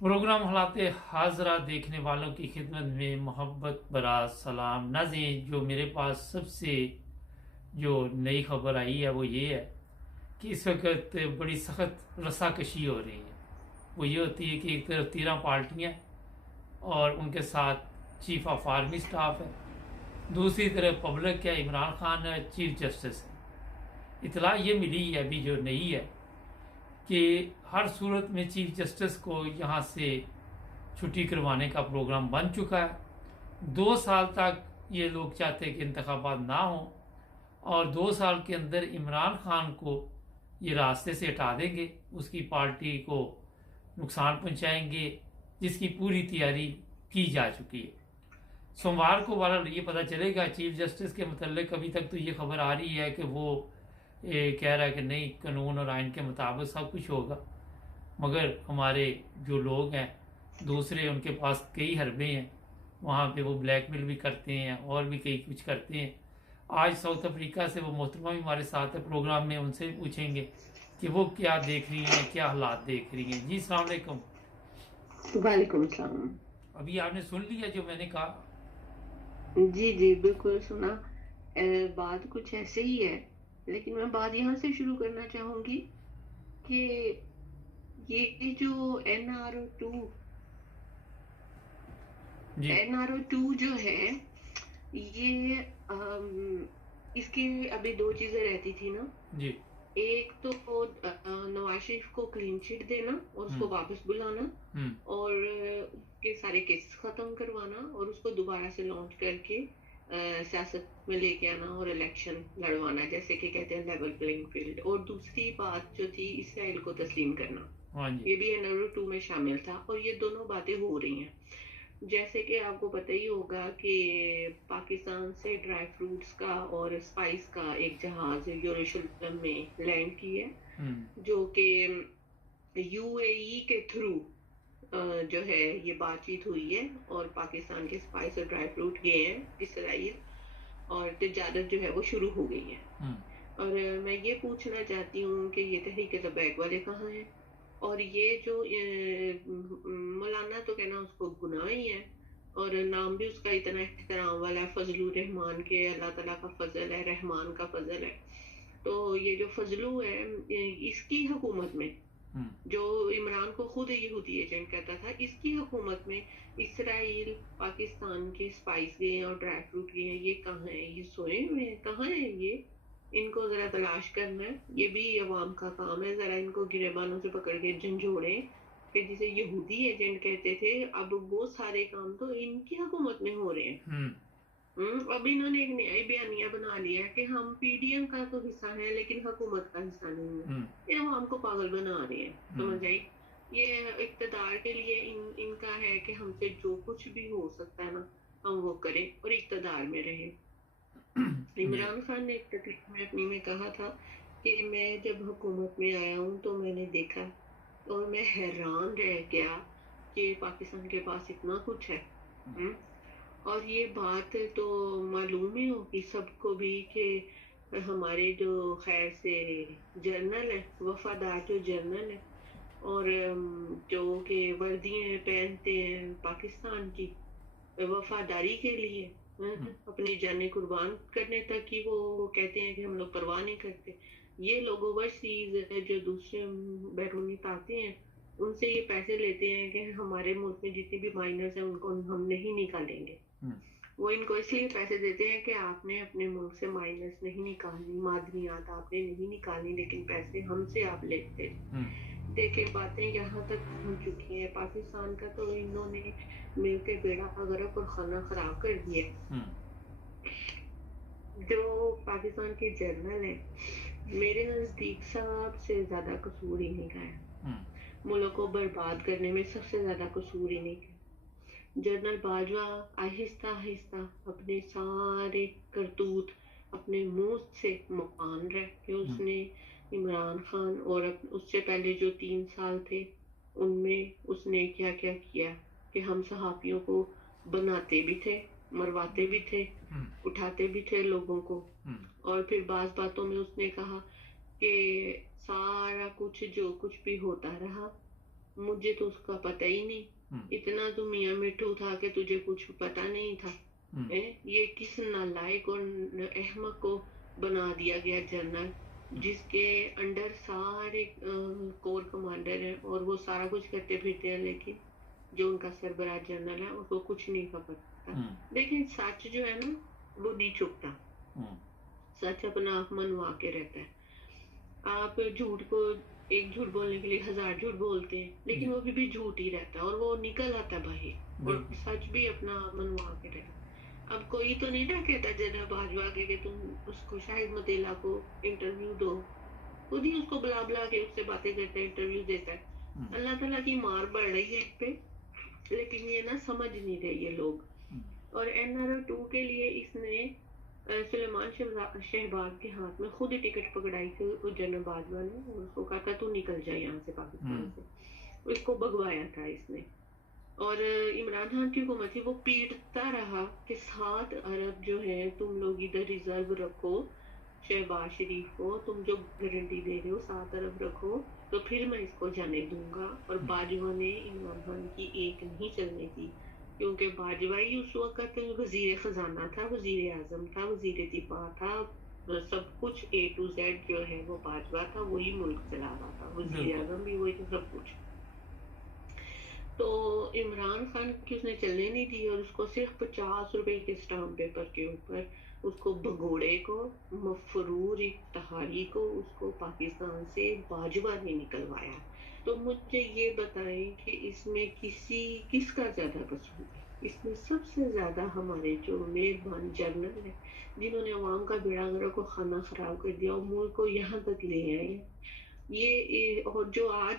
Programme हालात हाजरा देखने वालों की खिदमत में मोहब्बत भरा सलाम। नाज़रीन, जो मेरे पास सबसे जो नई खबर आई है वो ये है कि इस वक्त बड़ी सख्त रस्साकशी हो रही है। वो ये होती है कि एक तरफ 13 पार्टियाँ और उनके साथ चीफ ऑफ आर्मी स्टाफ है, दूसरी तरफ पब्लिक है, इमरान खान है, चीफ जस्टिस है। इतला ये मिली है अभी जो नई है कि हर सूरत में चीफ जस्टिस को यहाँ से छुट्टी करवाने का प्रोग्राम बन चुका है। 2 साल तक ये लोग चाहते हैं कि इंतखाबात ना हो और 2 साल के अंदर इमरान खान को ये रास्ते से हटा देंगे, उसकी पार्टी को नुकसान पहुंचाएंगे, जिसकी पूरी तैयारी की जा चुकी है। सोमवार को वाला ये पता चलेगा चीफ जस्टिस के मतलब। अभी तक तो ये खबर आ रही है कि वो कह रहा है कि नहीं, कानून और आइन के मुताबिक सब कुछ होगा, मगर हमारे जो लोग हैं दूसरे, उनके पास कई हरबे हैं, वहाँ पे वो ब्लैकमेल भी करते हैं और भी कई कुछ करते हैं। आज साउथ अफ्रीका से वो मोहतरमा भी हमारे साथ है प्रोग्राम में, उनसे भी पूछेंगे कि वो क्या देख रही हैं, क्या हालात देख रही हैं। जी अस्सलाम वालेकुम। वालेकुम सलाम। अभी आपने सुन लिया जो मैंने कहा? जी जी बिल्कुल सुना। बात कुछ ऐसे ही है, लेकिन मैं बात यहाँ से शुरू करना चाहूंगी कि ये जो जी NRO2 जो है, ये इसकी अभी दो चीजें रहती थी ना। जी। एक तो नवाज शरीफ को क्लीन चिट देना और उसको वापस बुलाना, और उसके सारे केसेस खत्म करवाना और उसको दोबारा से लॉन्च करके सियासत में लेके आना और इलेक्शन लड़वाना, जैसे कि कहते हैं लेवल प्लेइंग फील्ड। और दूसरी बात जो थी, इसराइल को तस्लीम करना, हाँ जी। ये भी NRO2 में शामिल था। और ये दोनों बातें हो रही हैं। जैसे कि आपको पता ही होगा कि पाकिस्तान से ड्राई फ्रूट्स का और स्पाइस का एक जहाज यरूशलेम में लैंड की है, जो कि UAE के थ्रू जो है ये बातचीत हुई है, और पाकिस्तान के स्पाइस और ड्राई फ्रूट गए हैं इसराइल, और तिजारत जो है वो शुरू हो गई है। और मैं ये पूछना चाहती हूँ कि ये तहरीक लबैक वाले कहाँ हैं? और ये जो मौलाना, तो कहना उसको गुनाह ही है, और नाम भी उसका इतना एहतराम वाला है, फजलुर रहमान, के अल्लाह ताला का फजल है, रहमान का फजल है। तो ये जो फजलू है, इसकी हुकूमत में, जो इमरान को खुद यहूदी एजेंट कहता था, इसकी हुकूमत में इसराइल पाकिस्तान के स्पाइस गए और ड्राई फ्रूट गए हैं। ये कहाँ है? ये सोए हुए हैं? कहाँ है ये? इनको जरा तलाश करना है। ये भी अवाम का काम है, जरा इनको गिरेबानों से पकड़ के झंझोड़े कि जिसे यहूदी एजेंट कहते थे, अब वो सारे काम तो इनकी हुकूमत में हो रहे हैं। अब इन्होंने एक नया बयानिया बना लिया है कि हम PDM का तो हिस्सा है लेकिन हुकूमत का हिस्सा नहीं है। ये अवाम को पागल बना रहे हैं, समझ आई? ये इक्तदार के लिए इनका है कि हमसे जो कुछ भी हो सकता है ना, हम वो करें और इक्तदार में रहें। इमरान खान ने एक तकरीर में अपनी में कहा था कि मैं जब हुकूमत में आया हूँ तो मैंने देखा और मैं हैरान रह गया कि पाकिस्तान के पास इतना कुछ है। और ये बात तो मालूम ही होगी सबको भी कि हमारे जो खैर से जर्नल है, वफादार जो जर्नल है, और जो कि वर्दियां पहनते हैं पाकिस्तान की वफादारी के लिए, अपनी जानें कुर्बान करने तक की, वो कहते हैं कि हम लोग परवाह नहीं करते। ये लोग ओवरसीज जो दूसरे बैरूनी ताकतें हैं, उनसे ये पैसे लेते हैं कि हमारे मुल्क में जितने भी माइनर्स हैं उनको हम नहीं निकालेंगे। वो इनको इसलिए पैसे देते हैं कि आपने अपने मुल्क से माइनस नहीं निकालनी, मादनियात आपने नहीं निकालनी, लेकिन पैसे हमसे आप लेते। देखे बातें यहाँ तक पहुंच चुकी हैं। पाकिस्तान का तो इन्होंने मिलकर बेड़ा गर्क और खाना खराब कर दिया। जो पाकिस्तान के जर्नल है, मेरे नजदीक सबसे ज्यादा कसूर इन्हीं का है। मुल्क को बर्बाद करने में सबसे ज्यादा कसूर इन्हीं का। जनरल बाजवा आहिस्ता आहिस्ता अपने सारे करतूत अपने मुंह से मान रहे कि उसने इमरान खान और उससे पहले जो 3 साल थे उनमें उसने क्या क्या किया, कि हम सहाफियों को बनाते भी थे, मरवाते भी थे, उठाते भी थे लोगों को। और फिर बात बातों में उसने कहा कि सारा कुछ जो कुछ भी होता रहा मुझे तो उसका पता ही नहीं, इतना तो मियाँ मिट्ठू था कि तुझे कुछ पता नहीं था। ये किस नालायक और अहमक को बना दिया गया जनरल, जिसके अंडर सारे कोर कमांडर हैं और वो सारा कुछ करते फिरते हैं, लेकिन जो उनका सरबराह जनरल है उसको कुछ नहीं पता। लेकिन सच जो है ना वो नहीं छुपता, सच अपना आप मनवा के रहता है। आप झूठ को, एक झूठ बोलने के लिए 1000 झूठ बोलते हैं, लेकिन वो भी झूठ ही रहता है और वो निकल आता है बाहर, और सच भी अपना मनवा के रहता है। अब कोई तो नहीं ना कहता जना बाजवा के कि तुम उसको शाहिद मतेला को इंटरव्यू दो, खुद ही उसको बुला बुला के उससे बातें करता है, इंटरव्यू देता है। अल्लाह ताला की मार बढ़ रही है इस पे, लेकिन ये ना समझ नहीं रहे ये लोग। और NRO 2 के लिए इसने सुलेमान शहबाज के हाथ में खुद ही टिकट पकड़ाई थी जनरल बाजवा ने, उसको कहा था तू निकल जाए यहाँ से पाकिस्तान से, उसको भगवाया था इसने। और इमरान खान की हुकूमत थी, वो पीटता रहा कि 7 अरब जो है तुम लोग इधर रिजर्व रखो, शहबाज शरीफ को तुम जो गारंटी दे रहे हो 7 अरब रखो, तो फिर मैं इसको जाने दूंगा। और बाजवा ने इमरान खान की एक नहीं चलने की, क्योंकि बाजवा ही उस वक्त वजीर खजाना था, वजीर आजम था, वजीर दिफा था, सब कुछ A to Z जो है वो बाजवा था, वही मुल्क चला रहा था, वजीर आजम भी वही, सब कुछ। तो इमरान खान की उसने चलने नहीं दी, और उसको सिर्फ 50 रुपए के स्टाम्प पेपर के ऊपर उसको भगोड़े को, मफरूर इफ्तिखारी को, उसको पाकिस्तान से बाजवा ने निकलवाया। तो मुझे ये बताएं कि इसमें किसका ज्यादा कसूर है? इसमें सबसे ज्यादा हमारे जो मेहरबान जनरल है, जिन्होंने अवाम का बेड़ा गर्क को खाना खराब कर दिया और मुल्क को यहाँ तक ले आए, ये और जो आज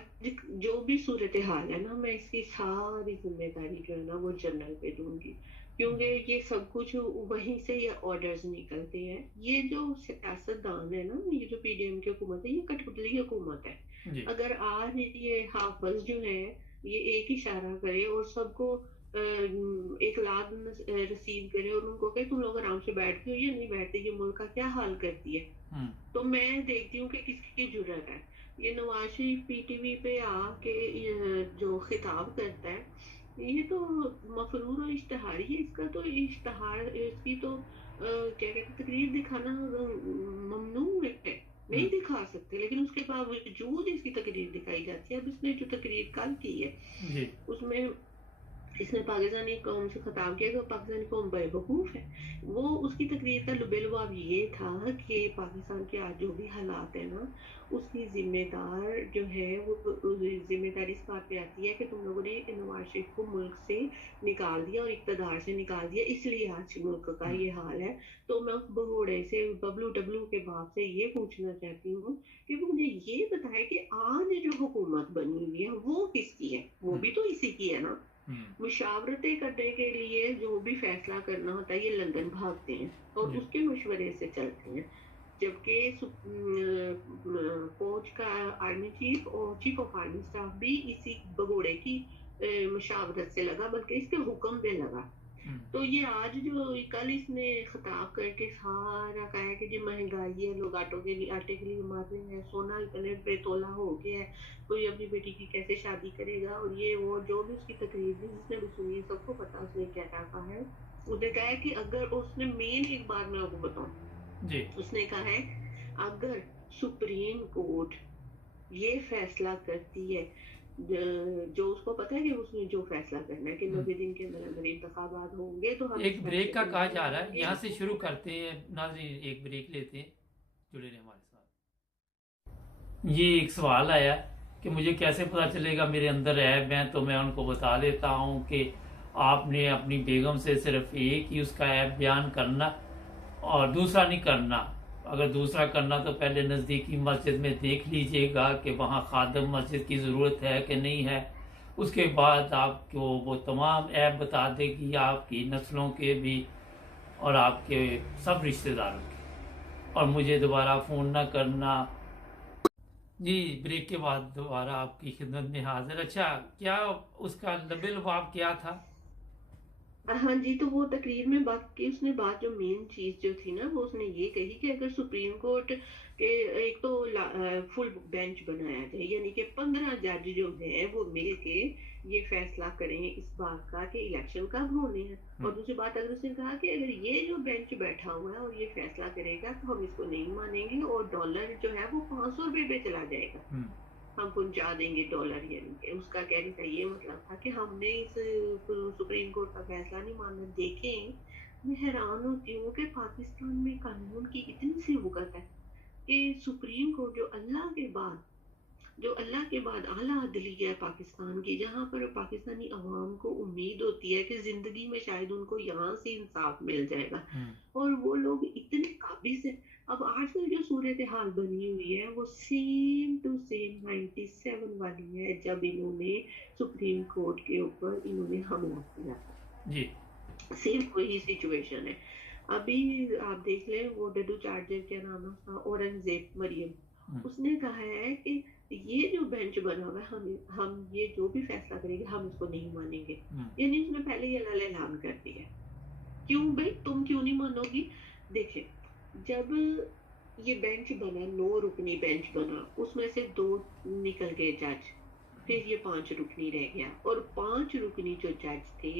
जो भी सूरत हाल है ना, मैं इसकी सारी जिम्मेदारी जो है ना वो जनरल पे दूंगी, क्योंकि ये सब कुछ वहीं से ये ऑर्डर्स निकलते हैं। ये जो सियासतदान है ना, ये जो PDM की हुकूमत है, ये कठपुतली हुकूमत है। अगर आज ये हाफिज जो है ये एक इशारा करे और सबको 1 लाख रिसीव करे और उनको कहे तुम लोग आराम से बैठते हो, ये नहीं बैठते, ये मुल्क का क्या हाल करती है। तो मैं देखती हूँ कि किसकी जुर्रत है। ये नवाज शरीफ PTV पे आके जो खिताब करता है, ये तो मफरूर और इश्तहारी है। इसका तो इश्तहार, इसकी तो क्या कहते हैं, तकरीर दिखाना ममनू है, नहीं दिखा सकते, लेकिन उसके बावजूद इसकी तकरीर दिखाई जाती है। अब इसने जो तकरीर कल की है उसमें इसने पाकिस्तानी कौम से खिताब किया कि पाकिस्तानी कौम बेवकूफ है। वो उसकी तकरीर का लुबेलुआब ये था कि पाकिस्तान के आज जो भी हालात है ना, उसकी जिम्मेदार जो है वो जिम्मेदारी इस बात पे आती है कि तुम लोगों ने नवाज शरीफ को मुल्क से निकाल दिया और इक़्तिदार से निकाल दिया, इसलिए आज मुल्क का ये हाल है। तो मैं उस भगोड़े से, WW के बाप से ये पूछना चाहती हूँ कि वो मुझे ये बताए कि आज जो हुकूमत बनी हुई है वो किसकी है? वो भी तो इसी की है ना। मुशावरतें करने के लिए जो भी फैसला करना होता है, ये लंदन भागते हैं और उसके मशवरे से चलते हैं, जबकि फौज का आर्मी चीफ और चीफ ऑफ आर्मी स्टाफ भी इसी भगोड़े की मुशावरत से लगा, बल्कि इसके हुक्म पे लगा। तो ये आज जो कल इसने खिताब करके सारा कहा कि जी महंगाई है, लोग आटे के लिए मर रहे हैं, सोना इतने पे तोला हो गया है, कोई अपनी बेटी की कैसे शादी करेगा, और ये वो जो भी उसकी तकरीर थी जिसने भी सुनी, सबको पता उसने क्या कहा है। उसने कहा है कि अगर उसने मेन एक बात मैं आपको बताऊं, उसने कहा है अगर सुप्रीम कोर्ट ये फैसला करती है, जो उसको पता है कि उसने जो फैसला करना है कि 90 दिन के अंदर अंदर इंतखाबात होंगे, तो हम एक ब्रेक का कहा जा रहा है, यहाँ से शुरू करते हैं नाज़रीन, एक ब्रेक लेते हैं, जुड़े रहे हमारे साथ। ये एक सवाल आया कि मुझे कैसे पता चलेगा मेरे अंदर ऐब है, तो मैं उनको बता देता हूँ कि आपने अपनी बेगम से सिर्फ एक ही उसका ऐब बयान करना और दूसरा नहीं करना। अगर दूसरा करना तो पहले नज़दीकी मस्जिद में देख लीजिएगा कि वहाँ खादम मस्जिद की ज़रूरत है कि नहीं है, उसके बाद आपको वो तमाम ऐब बता देगी, आपकी नस्लों के भी और आपके सब रिश्तेदारों के। और मुझे दोबारा फ़ोन ना करना। जी ब्रेक के बाद दोबारा आपकी खिदमत में हाजिर। अच्छा, क्या उसका लबे लबाब क्या था? हाँ जी, तो वो तकरीर में बाकी उसने बात जो मेन चीज़ जो थी ना, वो उसने ये कही कि अगर सुप्रीम कोर्ट के एक तो फुल बेंच बनाया जाए, यानी कि 15 जज जो हैं वो मिल के ये फैसला करें इस बात का कि इलेक्शन कब होने हैं। और दूसरी बात, अगर उसने कहा कि अगर ये जो बेंच बैठा हुआ है और ये फैसला करेगा तो हम इसको नहीं मानेंगे, और डॉलर जो है वो 500 रुपये पे चला जाएगा, हम पहुंचा देंगे डॉलर। यानी कि उसका कहने का ये मतलब था कि हमने इस सुप्रीम कोर्ट का फैसला नहीं मानना। देखें, मैं हैरान होती हूँ कि पाकिस्तान में कानून की इतनी सी वुकत है कि सुप्रीम कोर्ट जो अल्लाह के बाद आला अदलिया है पाकिस्तान की, जहाँ पर पाकिस्तानी अवाम को उम्मीद होती है कि जिंदगी में शायद उनको यहाँ से इंसाफ मिल जाएगा, और वो लोग इतने काबिज हैं। अब आजकल जो सूरत हाल बनी हुई है वो सेम टू सेम 97 वाली है, जब इन्होंने सुप्रीम कोर्ट के ऊपर इन्होंने हमला किया था। जी सेम वही सिचुएशन है। अभी आप देख लें, वो डडू चार्जर, क्या नाम है उसका, औरंगजेब मरियम, उसने कहा है कि ये जो बेंच बना हुआ है, हम ये जो भी फैसला करेंगे हम इसको नहीं मानेंगे। यानी उसने पहले ही ऐलान कर दिया। क्यों भाई, तुम क्यों नहीं मानोगी? देखे, जब ये बेंच बना, 9 रुकनी बेंच बना, उसमें से 2 निकल गए जज, फिर ये 5 रुकनी रह गया, और 5 रुकनी जो जज थे,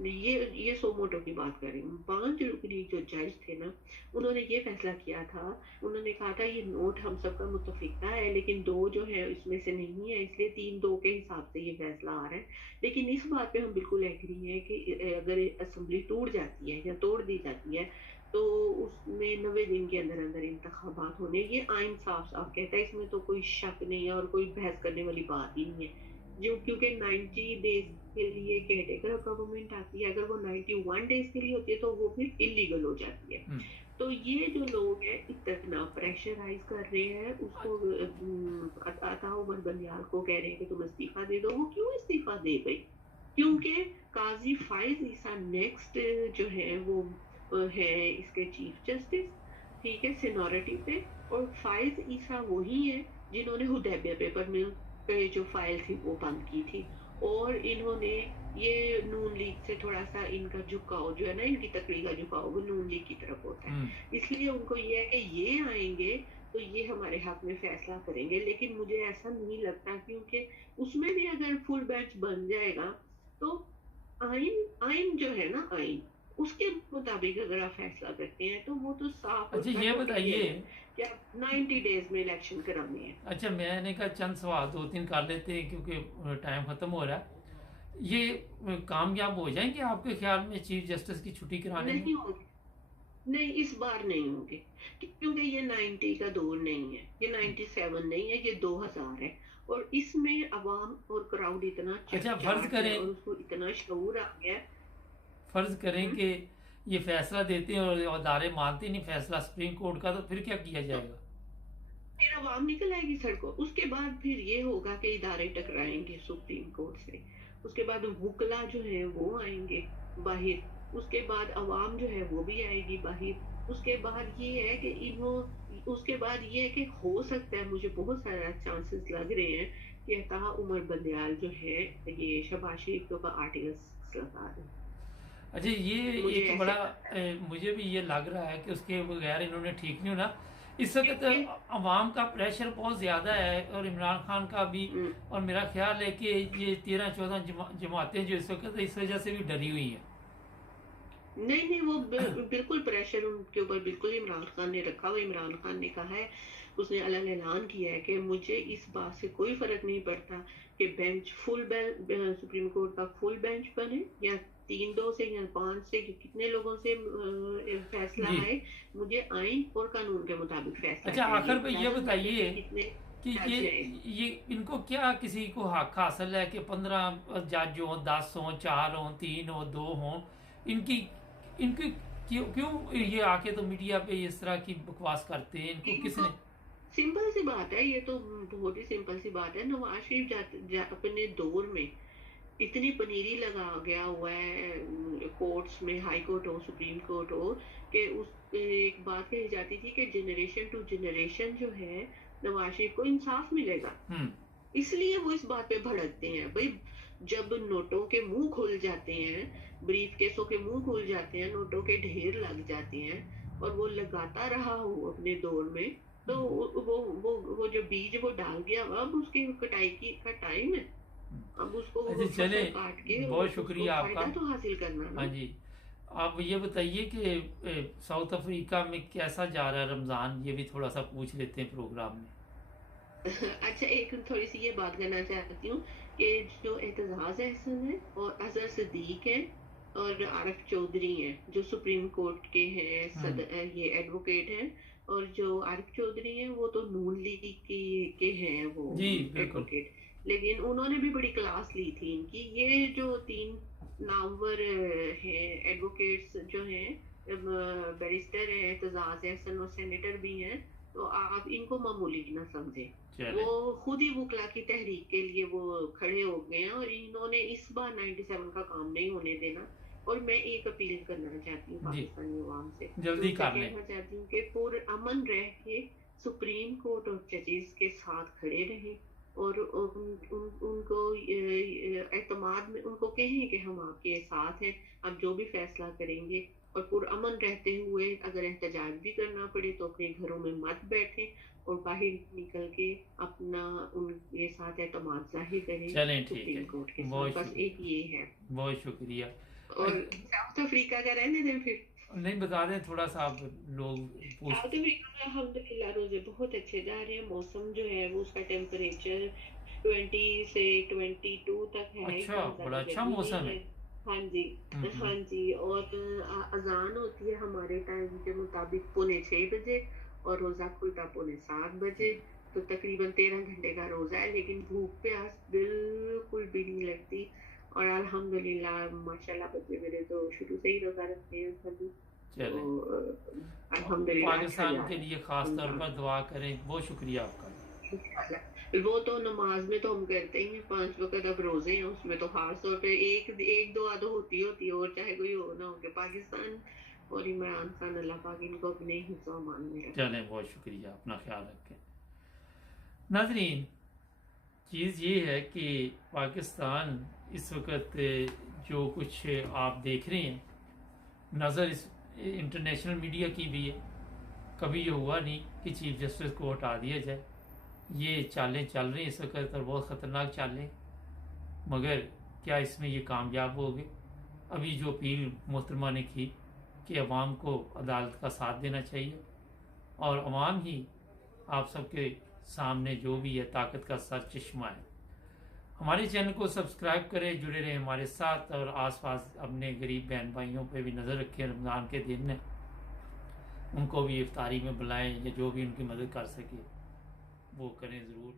ये सोमोटो की बात कर रही हूँ, 5 रुकनी जो जज थे ना, उन्होंने ये फैसला किया था, उन्होंने कहा था ये नोट हम सबका मुत्तफिका है, लेकिन 2 जो है इसमें से नहीं है, इसलिए 3-2 के हिसाब से ये फैसला आ रहा है। लेकिन इस बात पे हम बिल्कुल एग्री है कि अगर असेंबली टूट जाती है या तोड़ दी जाती है तो उसमें 90 दिन के अंदर अंदर इंतखाबात होने, ये आइन साफ साफ कहता है, इसमें तो कोई शक नहीं है और कोई बहस करने वाली बात ही नहीं है। जो क्योंकि 90 डेज के लिए केयरटेकर गवर्नमेंट आती है, अगर वो 91 डेज के लिए होती है तो वो फिर इलीगल हो जाती है। तो ये जो लोग हैं इतना प्रेशराइज कर रहे हैं उसको, अता उमर बंदियाल को कह रहे हैं कि तुम इस्तीफा दे दो। वो क्यों इस्तीफा दे गई? क्योंकि काजी फाइज ईसा नेक्स्ट जो है वो है इसके चीफ जस्टिस, ठीक है, सीनियरिटी पे। और फाइज ईसा वही है जिन्होंने हुदैबिया पेपर मिल पे जो फाइल थी वो बंद की थी, और इन्होंने ये नून लीग से थोड़ा सा इनका झुकाव जो है ना, इनकी तकड़ी का झुकाव वो नून लीग की तरफ होता है, इसलिए उनको ये है कि ये आएंगे तो ये हमारे हक में फैसला करेंगे। लेकिन मुझे ऐसा नहीं लगता, क्योंकि उसमें भी अगर फुल बेंच बन जाएगा तो आइन आइन जो है ना, आइन उसके मुताबिक अगर आप फैसला करते हैं तो वो तो साफ। अच्छा ये बताइए कि आप 90 डेज में इलेक्शन कराने हैं। अच्छा मैंने कहा चंद सवाल 2-3 कर लेते हैं क्योंकि टाइम खत्म हो रहा है। ये कामयाब हो जाएंगे आपके ख्याल में चीफ जस्टिस की छुट्टी कराने में? नहीं होंगे, नहीं इस बार नहीं होंगे, क्योंकि ये 90 का दौर नहीं है, ये 97 नहीं है, ये 2000 है, और इसमें अवाम और क्राउड इतना अच्छा फर्ज करें, और उसको इतना शऊर आ गया। फर्ज करें कि ये फैसला देते हैं और अदारे मानते नहीं फैसला सुप्रीम कोर्ट का, तो फिर क्या किया जाएगा? फिर अवाम निकल आएगी सड़कों। उसके बाद फिर ये होगा कि इदारे टकराएंगे सुप्रीम कोर्ट से, उसके बाद वुकला जो है वो आएंगे बाहर, उसके बाद अवाम जो है वो भी आएगी बाहर। उसके बाद ये है कि उसके बाद ये है कि हो सकता है, मुझे बहुत सारा चांसेस लग रहे हैं कि अता उमर बंदियाल जो है ये शहबाज शरीफ के ऊपर आर्टिकल्स लगा रहे हैं। अच्छा ये एक बड़ा मुझे भी ये लग रहा है कि उसके बगैर इन्होंने ठीक नहीं होना। इस वक्त अवाम का प्रेशर बहुत ज़्यादा है और इमरान खान का भी, और मेरा ख्याल है कि ये 13-14 जमातें जो इस वक्त इस वजह से भी डरी हुई हैं। नहीं वो बिल्कुल प्रेशर उनके ऊपर बिल्कुल इमरान खान ने रखा हुआ। इमरान खान ने कहा है, उसने ऐलान किया है कि मुझे इस बात से कोई फर्क नहीं पड़ता कि bench full bench supreme court का फुल बेंच बने या 3-2 से या 5 से, कितने लोगों से फैसला आए, मुझे आइन और कानून के मुताबिक फैसला। अच्छा आखिर में ये बताइए कि ये इनको क्या किसी को हक हासिल है कि 15 जज हो, 10 हो, 4 हो, 3 हो, 2 हो, इनकी क्यों ये आके तो मीडिया पे इस तरह की बकवास करते हैं? इनको किसने? सिंपल सी बात है, ये तो बहुत ही सिंपल सी बात है। नवाज शरीफ अपने दौर में इतनी पनीरी लगा गया हुआ है कोर्ट्स में, हाई कोर्ट हो, सुप्रीम कोर्ट हो, कि उस एक बात कही जाती थी कि जनरेशन टू जनरेशन जो है नवाज शरीफ को इंसाफ मिलेगा। इसलिए वो इस बात पे भड़कते हैं। भाई جب نوٹوں کے منہ کھل جاتے ہیں، بریف کیسوں کے منہ کھل جاتے ہیں، نوٹوں کے ڈھیر لگ جاتے ہیں اور وہ لگاتا رہا ہو اپنے دور میں، تو وہ جو بیج وہ ڈال گیا، اب اس کی کٹائی کا ٹائم ہے، اب اس کو اچھا چلیں، فصل کاٹ کے بہت اس شکریہ کو آپ کا. فائدہ تو حاصل کرنا ہاں نا۔ جی، آپ یہ بتائیے کہ ساؤتھ افریقہ میں کیسا جا رہا ہے رمضان، یہ بھی تھوڑا سا پوچھ لیتے ہیں پروگرام میں. اچھا، ایک تھوڑی سی یہ بات کرنا چاہتی ہوں کہ جو اعتزاز احسن ہے اور اظہر صدیق ہیں اور عارف چودھری ہیں جو سپریم کورٹ کے ہیں، ہوں، یہ ایڈوکیٹ ہیں، اور جو عارف چودھری ہیں وہ تو نون لیگ کے ہیں، وہ جی بالکل. ایڈوکیٹ، لیکن انہوں نے بھی بڑی کلاس لی تھی ان کی۔ یہ جو تین نامور ہیں ایڈوکیٹس جو ہیں، بیرسٹر ہیں اعتزاز احسن اور سینیٹر بھی ہیں، تو آپ ان کو معمولی نہ سمجھیں، چلیں وہ خود ہی وکلا کی تحریک کے لیے وہ کھڑے ہو گئے ہیں، اور انہوں نے اس بار 97 کا کام نہیں ہونے دینا۔ اور میں ایک اپیل کرنا چاہتی ہوں جی پاکستانی عوام سے، جلدی ان سے کر لیں. کہنا چاہتی ہوں کہ پر امن رہ کے سپریم کورٹ اور ججز کے ساتھ کھڑے رہیں، اور ان کو اعتماد میں ان کو کہیں کہ ہم آپ کے ساتھ ہیں، آپ جو بھی فیصلہ کریں گے، اور پرامن رہتے ہوئے اگر احتجاج بھی کرنا پڑے تو اپنے گھروں میں مت بیٹھیں، اور باہر نکل کے اپنا ان کے ساتھ اعتماد ظاہر کریں چلیں ٹھیک ہے، سپریم کورٹ کے ساتھ، بہت بس شکریہ، ایک یہ ہے۔ بہت شکریہ. اور ساؤتھ افریقہ کا رہنے دیں پھر۔ نہیں بتا دیں تھوڑا سا، آپ لوگ پوچھ. ساؤتھ افریقہ میں الحمدللہ روزے بہت اچھے جا رہے ہیں، موسم جو ہے وہ اس کا ٹیمپریچر 20 سے 22 تک ہے، اچھا، اتنی بڑا زیادہ اچھا گرمی موسم نہیں ہے. ہے۔ ہاں جی، ہوں. ہاں جی، اور اذان ہوتی ہے ہمارے ٹائم کے مطابق 6:45 اور روزہ کھلتا 7:15، تو تقریباً 13 گھنٹے کا روزہ ہے، لیکن بھوک پیاس بالکل بھی نہیں لگتی، اور الحمدللہ ماشاءاللہ بچے میرے تو شروع سے ہی روزہ رکھتے ہیں سبھی، تو چلیں، الحمدللہ اچھا پاکستان جا کے رہا لیے ہے خاص طور رمضان۔ پر دعا کریں. بہت شکریہ آپ کا. انشاءاللہ، وہ تو نماز میں تو ہم کرتے ہی ہیں 5 وقت، اب روزے ہیں اس میں تو خاص طور پہ ایک دعا تو ہوتی ہے، اور چاہے کوئی ہو نہ ہو، کہ پاکستان اور عمران خان اللہ پاک ان کو اپنے حفظ و امان میں رکھے۔ چلیں، بہت شکریہ، اپنا خیال رکھیں. ناظرین، چیز یہ ہے کہ پاکستان اس وقت جو کچھ آپ دیکھ رہے ہیں، نظر اس انٹرنیشنل میڈیا کی بھی ہے. کبھی یہ ہوا نہیں کہ چیف جسٹس کو ہٹا دیا جائے. یہ چالیں چل رہی ہیں اس وقت، اور بہت خطرناک چالیں، مگر کیا اس میں یہ کامیاب ہو گئے؟ ابھی جو اپیل محترمہ نے کی کہ عوام کو عدالت کا ساتھ دینا چاہیے، اور عوام ہی آپ سب کے سامنے جو بھی ہے طاقت کا سر چشمہ ہے. ہمارے چینل کو سبسکرائب کریں، جڑے رہیں ہمارے ساتھ، اور آس پاس اپنے غریب بہن بھائیوں پہ بھی نظر رکھیں. رمضان کے دن ہے، ان کو بھی افطاری میں بلائیں، یا جو بھی ان کی مدد کر سکے وہ کریں ضرور.